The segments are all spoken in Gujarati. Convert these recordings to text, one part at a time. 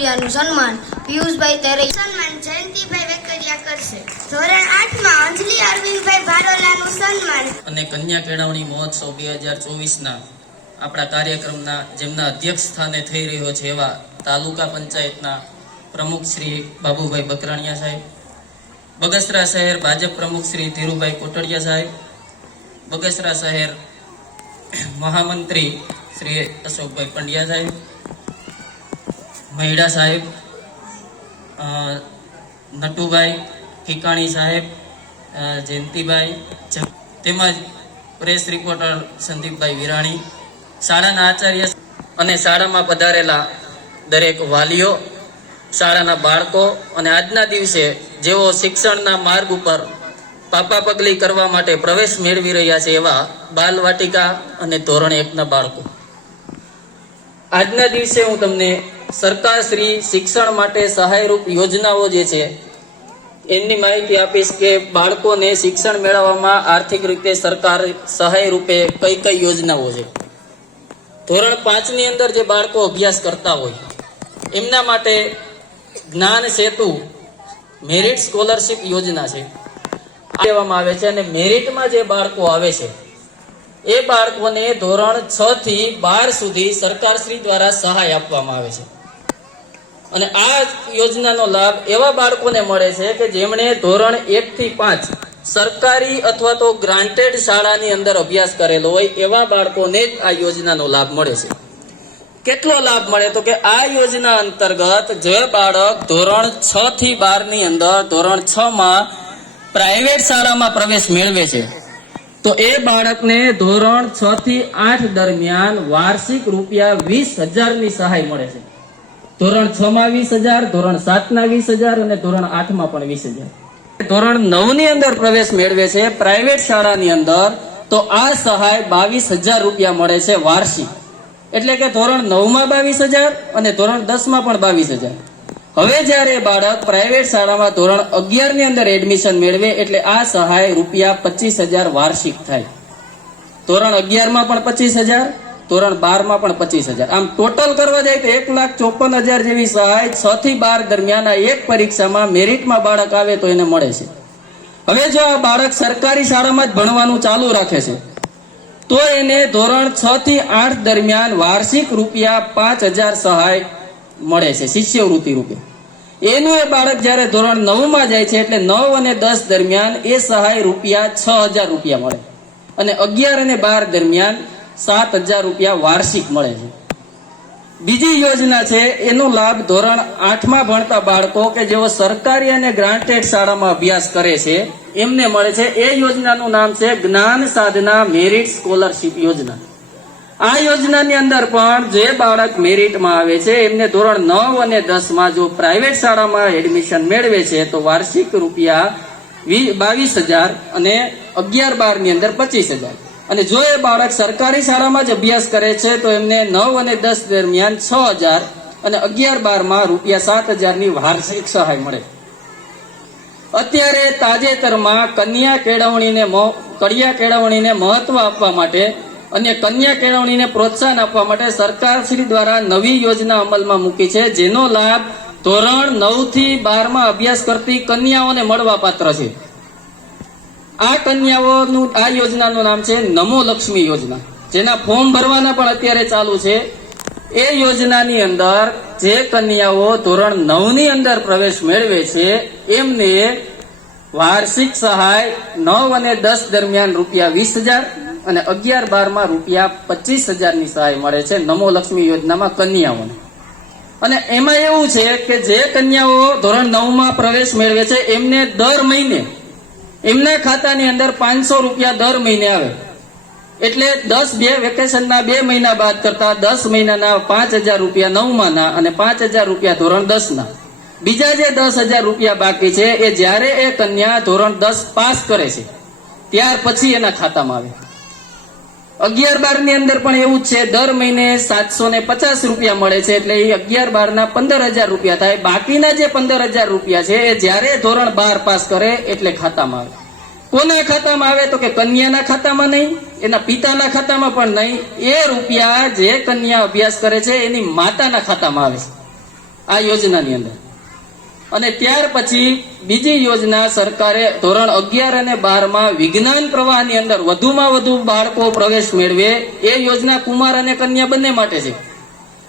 નું સન્માન પિયુષભાઈ તેરે સન્માન જયંતિભાઈ વેકરિયા કરશે. ધોરણ આઠમાં અંજલિ અરવિંદભાઈ ભાડોલાનું સન્માન. અને કન્યા કેળવણી મહોત્સવ બે હજાર ચોવીસના આપણા કાર્યક્રમના જેમના અધ્યક્ષ સ્થાને થઈ રહ્યો છે એવા તાલુકા પંચાયતના પ્રમુખ શ્રી બાબુભાઈ બકરાણિયા સાહેબ બગસરા શહેર ભાજપ પ્રમુખ શ્રી ધીરુભાઈ કોટડિયા સાહેબ બગસરા શહેર મહામંત્રી શ્રી અશોકભાઈ પંડ્યા સાહેબ મહિડા સાહેબ નટુભાઈ ઠીકાણી સાહેબ જયંતિભાઈ તેમજ પ્રેસ રિપોર્ટર સંદીપભાઈ વિરાણી, શાળાના આચાર્ય અને શાળામાં પધારેલા દરેક વાલીઓ, શાળાના બાળકો અને આજના દિવસે જેઓ શિક્ષણના માર્ગ ઉપર પાપા પગલી કરવા માટે પ્રવેશ મેળવી રહ્યા છે એવા બાલવાટિકા અને ધોરણ એકના બાળકો. આજના દિવસે હું તમને સરકાર શ્રી શિક્ષણ માટે સહાયરૂપ યોજનાઓ જે છે, એમની માહિતી આપીશ કે બાળકોને શિક્ષણ મેળવવામાં આર્થિક રીતે સરકાર સહાય રૂપે કઈ કઈ યોજનાઓ છે. ધોરણ પાંચની અંદર જે બાળકો અભ્યાસ કરતા હોય, એમના માટે જ્ઞાન સેતુ મેરિટ સ્કોલરશિપ યોજના છે. કહેવામાં આવે છે અને મેરિટમાં જે બાળકો આવે છે, એ બાળકોને ધોરણ છ થી બાર સુધી સરકારશ્રી દ્વારા સહાય આપવામાં આવે છે. અને આ યોજનાનો લાભ એવા બાળકોને મળે છે કે જેમણે ધોરણ એક થી પાંચ સરકારી અથવા તો ગ્રાન્ટેડ શાળાની અંદર અભ્યાસ કરેલો હોય એવા બાળકોને જ આ યોજનાનો લાભ મળે છે. કેટલો લાભ મળે? તો કે આ યોજના અંતર્ગત જે બાળક ધોરણ છ થી બારની અંદર, ધોરણ છ માં પ્રાઇવેટ શાળામાં પ્રવેશ મેળવે છે, તો એ બાળકને ધોરણ છ થી આઠ દરમિયાન વાર્ષિક રૂપિયા વીસ હજારની સહાય મળે છે. ધોરણ છ માં વીસ હજાર, ધોરણ સાત ના વીસ હજાર અને ધોરણ આઠમાં પણ વીસ હજાર. ધોરણ નવની અંદર પ્રવેશ મેળવે છે, પ્રાઇવેટ શાળાની અંદર તો આ સહાય બાવીસ હજાર રૂપિયા મળે છે વાર્ષિક. એટલે કે ધોરણ નવમાં બાવીસ હજાર અને ધોરણ દસમાં પણ બાવીસ હજાર. હવે જ્યારે બાળક પ્રાઇવેટ શાળામાં ધોરણ અગિયારની અંદર એડમિશન મેળવે એટલે આ સહાય રૂપિયા પચીસ હજાર વાર્ષિક થાય. ધોરણ અગિયારમાં પણ પચીસ હજાર ધોરણ બારમાં પણ પચીસ હજાર. આમ ટોટલ કરવા જાય તો એક લાખ ચોપન હજાર જેવી સહાય છ થી બાર દરમિયાન એક પરીક્ષામાં મેરિટમાં બાળક આવે તો એને મળે છે. હવે જો આ બાળક સરકારી શાળામાં જ ભણવાનું ચાલુ રાખે છે, તો એને ધોરણ છ થી આઠ દરમિયાન વાર્ષિક રૂપિયા પાંચ હજાર સહાય મળે છે, શિષ્યવૃત્તિ રૂપે. એનું એ બાળક જ્યારે ધોરણ નવમાં જાય છે એટલે નવ અને દસ દરમિયાન એ સહાય રૂપિયા છ હજાર રૂપિયા મળે. અને અગિયાર અને બાર દરમિયાન સાત હજાર રૂપિયા વાર્ષિક મળે છે. બીજી યોજના છે, એનો લાભ ધોરણ આઠમાં ભણતા બાળકો કે જેઓ સરકારી અને ગ્રાન્ટેડ શાળામાં અભ્યાસ કરે છે, એમને મળે છે. એ યોજનાનું નામ છે જ્ઞાન સાધના મેરિટ સ્કોલરશીપ યોજના. આ યોજનાની અંદર પણ જે બાળક મેરિટમાં આવે છે, એમને ધોરણ નવ અને દસમાં જો પ્રાઇવેટ શાળામાં એડમિશન મેળવે છે, તો વાર્ષિક રૂપિયા બાવીસ હજાર અને અગિયાર બારની અંદર પચીસ હજાર. અને જો એ બાળક સરકારી શાળામાં જ અભ્યાસ કરે છે, તો એમને નવ અને દસ દરમિયાન છ હજાર અને અગિયાર બારમાં રૂપિયા સાત હજારની વાર્ષિક સહાય મળે. અત્યારે તાજેતરમાં કન્યા કેળવણીને કડિયા કેળવણીને મહત્વ આપવા માટે અને કન્યા કેળવણીને પ્રોત્સાહન આપવા માટે સરકાર શ્રી દ્વારા નવી યોજના અમલમાં મૂકી છે, જેનો લાભ ધોરણ નવથી બારમાં અભ્યાસ કરતી કન્યાઓને મળવા પાત્ર છે. આ કન્યાઓનું, આ યોજનાનું નામ છે નમો લક્ષ્મી યોજના. જેના ફોર્મ ભરવાના પણ અત્યારે ચાલુ છે. એ યોજનાની અંદર જે કન્યાઓ ધોરણ નવની અંદર પ્રવેશ મેળવે છે, એમને વાર્ષિક સહાય નવ અને દસ દરમિયાન રૂપિયા વીસ હજાર અને અગિયાર બારમાં રૂપિયા પચીસ હજારની સહાય મળે છે નમો લક્ષ્મી યોજનામાં કન્યાઓને. અને એમાં એવું છે કે જે કન્યાઓ ધોરણ નવમાં પ્રવેશ મેળવે છે, એમને દર મહિને એમના ખાતાની અંદર પાંચસો રૂપિયા દર મહિને આવે. એટલે દસ બે વેકેશનના બે મહિના બાદ કરતા દસ મહિનાના પાંચ હજાર રૂપિયા નવમાના અને પાંચ હજાર રૂપિયા ધોરણ દસ ના બીજા જે દસ હજાર રૂપિયા બાકી છે, એ જ્યારે એ કન્યા ધોરણ દસ પાસ કરે છે, ત્યાર પછી એના ખાતામાં આવે. અગિયાર બારની અંદર પણ એવું જ છે, દર મહિને સાતસો ને પચાસ રૂપિયા મળે છે, એટલે એ અગિયાર બાર ના પંદર હજાર રૂપિયા થાય. બાકીના જે પંદર હજાર રૂપિયા છે, એ જ્યારે ધોરણ બાર પાસ કરે એટલે ખાતામાં આવે. કોના ખાતામાં આવે તો કે કન્યાના ખાતામાં નહીં, એના પિતાના ખાતામાં પણ નહીં. એ રૂપિયા જે કન્યા અભ્યાસ કરે છે, એની માતાના ખાતામાં આવે છે. આ યોજનાની અંદર. અને ત્યાર પછી બીજી યોજના સરકારે ધોરણ અગિયાર અને બારમાં વિજ્ઞાન પ્રવાહની અંદર વધુમાં વધુ બાળકો પ્રવેશ મેળવે એ યોજના કુમાર અને કન્યા બંને માટે છે.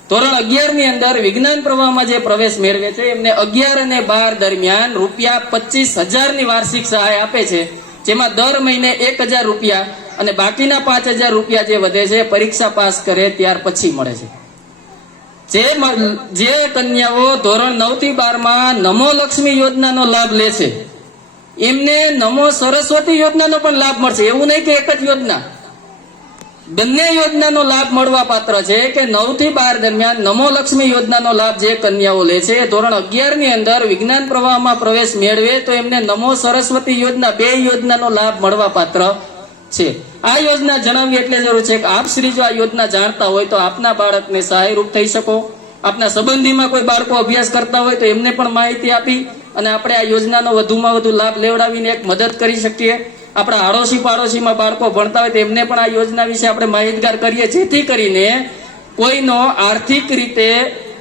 ધોરણ અગિયારની અંદર વિજ્ઞાન પ્રવાહમાં જે પ્રવેશ મેળવે છે, એમને અગિયાર અને બાર દરમિયાન રૂપિયા પચીસ હજારની વાર્ષિક સહાય આપે છે, જેમાં દર મહિને એક હજાર રૂપિયા અને બાકીના પાંચ હજાર રૂપિયા જે વધે છે, પરીક્ષા પાસ કરે ત્યાર પછી મળે છે. જે જે કન્યાઓ ધોરણ નવથી બારમાં નમો લક્ષ્મી યોજનાનો લાભ લે છે, એમને નમો સરસ્વતી યોજનાનો પણ લાભ મળશે. એવું નહીં કે એક જ યોજના. બંને યોજનાનો લાભ મળવા પાત્ર છે કે નવથી બાર દરમિયાન નમો લક્ષ્મી યોજનાનો લાભ જે કન્યાઓ લે છે, ધોરણ અગિયારની અંદર વિજ્ઞાન પ્રવાહમાં પ્રવેશ મેળવે તો એમને નમો સરસ્વતી યોજના બે યોજનાનો લાભ મળવા પાત્ર છે. આ યોજના જણાવવી એટલે જરૂર છે કે આપ શ્રી જો આ યોજના જાણતા હોય તો આપના બાળકને સહાયરૂપ થઈ શકો. આપના સંબંધીમાં કોઈ બાળકો અભ્યાસ કરતા હોય તો એમને પણ માહિતી આપી અને આપણે આ યોજનાનો વધુમાં વધુ લાભ લેવડાવીને એક મદદ કરી શકીએ. આપણા આડોશી પાડોશીમાં બાળકો ભણતા હોય તો એમને પણ આ યોજના વિશે આપણે માહિતગાર કરીએ, જેથી કરીને કોઈનો આર્થિક રીતે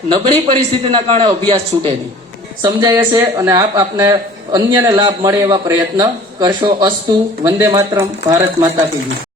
નબળી પરિસ્થિતિના કારણે અભ્યાસ છૂટે નહીં. સમજાય છે અને આપ આપને અન્યને લાભ મળે એવા પ્રયત્ન કરશો અસ્તુ વંદે માતરમ ભારત માતા જય.